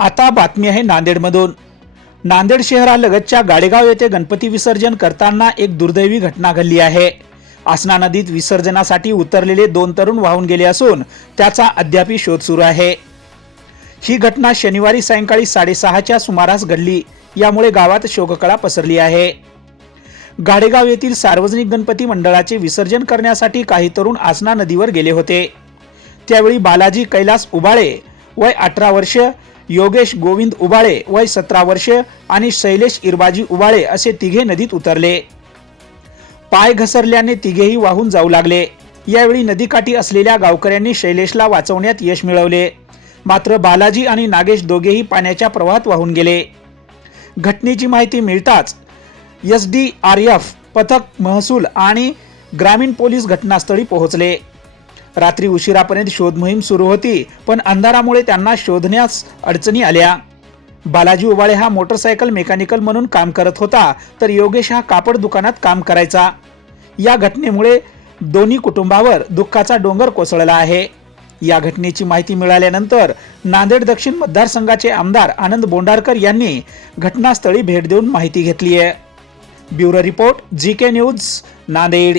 आता बातमी आहे नांदेडमधून. नांदेड शहरालगतच्या गाडेगाव येथे गणपती विसर्जन करताना एक दुर्दैवी घटना घडली आहे. आसना नदीत विसर्जनासाठी उतरलेले दोन तरुण वाहून गेले असून त्याचा अद्यापी शोध सुरू आहे. ही घटना शनिवारी सायंकाळी साडेसहाच्या सुमारास घडली यामुळे गावात शोककळा पसरली आहे. गाडेगाव येथील सार्वजनिक गणपती मंडळाचे विसर्जन करण्यासाठी काही तरुण आसना नदीवर गेले होते. त्यावेळी बालाजी कैलास उबाळे वय अठरा वर्ष योगेश गोविंद उबाळे वय सतरा वर्ष आणि शैलेश इरबाजी उबाळे असे तिघे नदीत उतरले. पाय घसरल्याने तिघेही वाहून जाऊ लागले. यावेळी नदीकाठी असलेल्या गावकऱ्यांनी शैलेशला वाचवण्यात यश मिळवले. मात्र बालाजी आणि नागेश दोघेही पाण्याच्या प्रवाहात वाहून गेले. घटनेची माहिती मिळताच एस डी आर एफ पथक महसूल आणि ग्रामीण पोलीस घटनास्थळी पोहोचले. रात्री उशिरापर्यंत शोध मोहीम सुरू होती पण अंधारामुळे त्यांना शोधण्यास अडचणी आल्या. बालाजी उबाळे हा मोटरसायकल मेकॅनिकल म्हणून काम करत होता तर योगेश हा कापड दुकानात काम करायचा. या घटनेमुळे दोन्ही कुटुंबावर दुःखाचा डोंगर कोसळला आहे. या घटनेची माहिती मिळाल्यानंतर नांदेड दक्षिण मतदारसंघाचे आमदार आनंद बोंडारकर यांनी घटनास्थळी भेट देऊन माहिती घेतली आहे bureau report G K news Nanded.